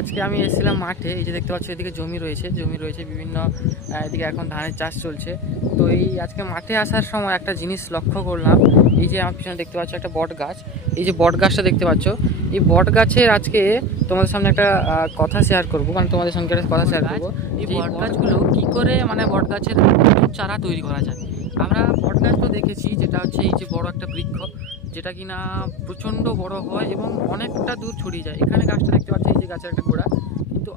আজকে আমি এসেছিলাম মাঠে। এই যে দেখতে পাচ্ছ এদিকে জমি রয়েছে বিভিন্ন, এদিকে এখন ধানের চাষ চলছে। তো এই আজকে মাঠে আসার সময় একটা জিনিস লক্ষ্য করলাম। এই যে আমার পিছনে দেখতে পাচ্ছ একটা বট গাছ, এই যে বট গাছটা দেখতে পাচ্ছ, এই বট গাছের আজকে তোমাদের সামনে একটা কথা শেয়ার করবো, মানে তোমাদের সঙ্গে একটা কথা শেয়ার করবো। এই বট গাছগুলো কী করে মানে বট গাছের চারা তৈরি করা যায়। আমরা বট গাছ তো দেখেছি, যেটা হচ্ছে এই যে বড় একটা বৃক্ষ, যেটা কিনা প্রচণ্ড বড় হয় এবং অনেকটা দূর ছড়িয়ে যায়। এখানে গাছটা দেখতে পাচ্ছি, এই যে গাছের একটা গোড়া, কিন্তু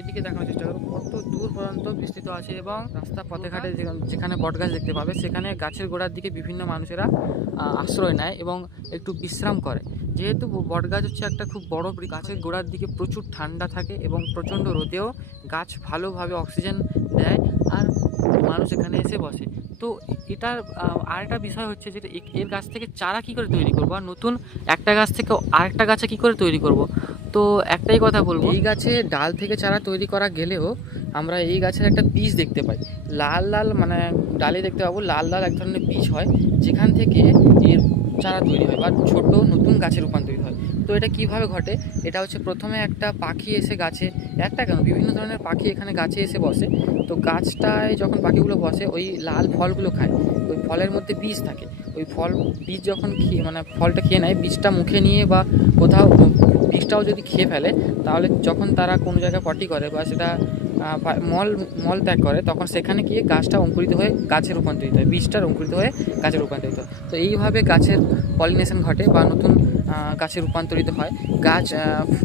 এদিকে দেখানোর চেষ্টা করো কত দূর পর্যন্ত বিস্তৃত আছে। এবং রাস্তা পথে ঘাটে যেখানে বট গাছ দেখতে পাবে, সেখানে গাছের গোড়ার দিকে বিভিন্ন মানুষেরা আশ্রয় নেয় এবং একটু বিশ্রাম করে। যেহেতু বট গাছ হচ্ছে একটা খুব বড় গাছের গোড়ার দিকে প্রচুর ঠান্ডা থাকে এবং প্রচণ্ড রোদেও গাছ ভালোভাবে অক্সিজেন দেয়, আর মানুষ এখানে এসে বসে। তো এটার আরেকটা বিষয় হচ্ছে যে এর গাছ থেকে চারা কী করে তৈরি করবো, আর নতুন একটা গাছ থেকে আরেকটা গাছে কী করে তৈরি করব। তো একটাই কথা বলবো, এই গাছে ডাল থেকে চারা তৈরি করা গেলেও আমরা এই গাছের একটা বীজ দেখতে পাই, লাল লাল, মানে ডালে দেখতে পাবো লাল লাল এক ধরনের বীজ হয়, যেখান থেকে এর চারা তৈরি হয় বা ছোট নতুন গাছে রূপান্তরিত হয়। তো এটা কিভাবে ঘটে, এটা হচ্ছে প্রথমে একটা পাখি এসে গাছে, একটা কেন বিভিন্ন ধরনের পাখি এখানে গাছে এসে বসে। তো গাছটায় যখন পাখিগুলো বসে ওই লাল ফলগুলো খায়, ওই ফলের মধ্যে বীজ থাকে। ওই বীজ যখন মানে ফলটা খেয়ে নেয়, বীজটা মুখে নিয়ে বা কোথাও বীজটাও যদি খেয়ে ফেলে, তাহলে যখন তারা কোনো জায়গায় পটি করে বা সেটা মল ত্যাগ করে, তখন সেখানে গিয়ে গাছটা অঙ্কুরিত হয়ে গাছে রূপান্তরিত হয়, বীজটা অঙ্কুরিত হয়ে গাছে রূপান্তরিত হয়। তো এইভাবে গাছের পলিনেশন ঘটে বা নতুন গাছে রূপান্তরিত হয়। গাছ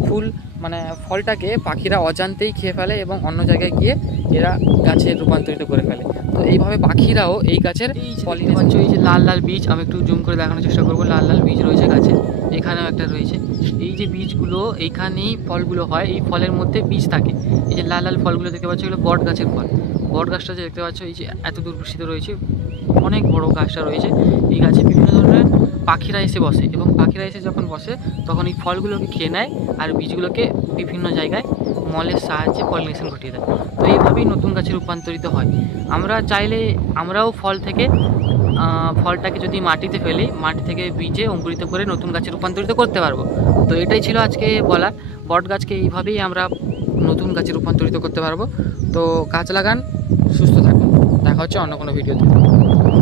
ফুল মানে ফলটাকে পাখিরা অজান্তেই খেয়ে ফেলে এবং অন্য জায়গায় গিয়ে এরা গাছে রূপান্তরিত করে ফেলে। তো এইভাবে পাখিরাও এই গাছের পলিনেশন, এই যে লাল লাল বীজ, আমি একটু জুম করে দেখানোর চেষ্টা করবো, লাল লাল বীজ রয়েছে গাছে, এখানেও একটা রয়েছে। এই যে বীজগুলো, এইখানেই ফলগুলো হয়, এই ফলের মধ্যে বীজ থাকে। এই যে লাল লাল ফলগুলো দেখতে পাচ্ছ, এগুলো বট গাছের ফল। বট গাছটা যে দেখতে পাচ্ছ, এই যে এত দূর বিস্তৃত রয়েছে, অনেক বড় গাছটা রয়েছে। এই গাছে বিভিন্ন ধরনের পাখিরা এসে বসে এবং পাখিরা এসে যখন বসে তখন এই ফলগুলোকে খেয়ে নেয় আর বীজগুলোকে বিভিন্ন জায়গায় মলের সাহায্যে পলিনেশন ঘটিয়ে দেয়। তো এইভাবেই নতুন গাছে রূপান্তরিত হয়। আমরা চাইলে আমরাও ফলটাকে যদি মাটিতে ফেলি, মাটি থেকে বীজে অঙ্কুরিত করে নতুন গাছে রূপান্তরিত করতে পারবো। তো এটাই ছিল আজকে বলার, বট গাছকে এইভাবেই আমরা নতুন গাছে রূপান্তরিত করতে পারবো। তো গাছ লাগান, সুস্থ থাকুন, দেখা হচ্ছে অন্য কোনো ভিডিওতে।